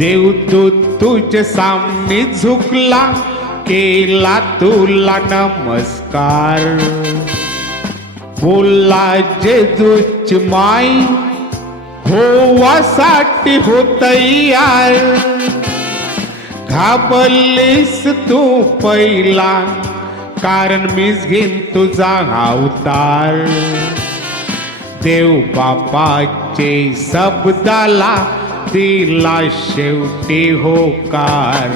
देवदूत तुझ्या सामने झुकला, केला तुला नमस्कार. बोलला जेजूची माई होवासाठी हो तयार. घाबरलीस तू पहिला, कारण मीच घेईन तुझा अवतार. देव बापाचे शब्दाला दिला शेवटी होकार.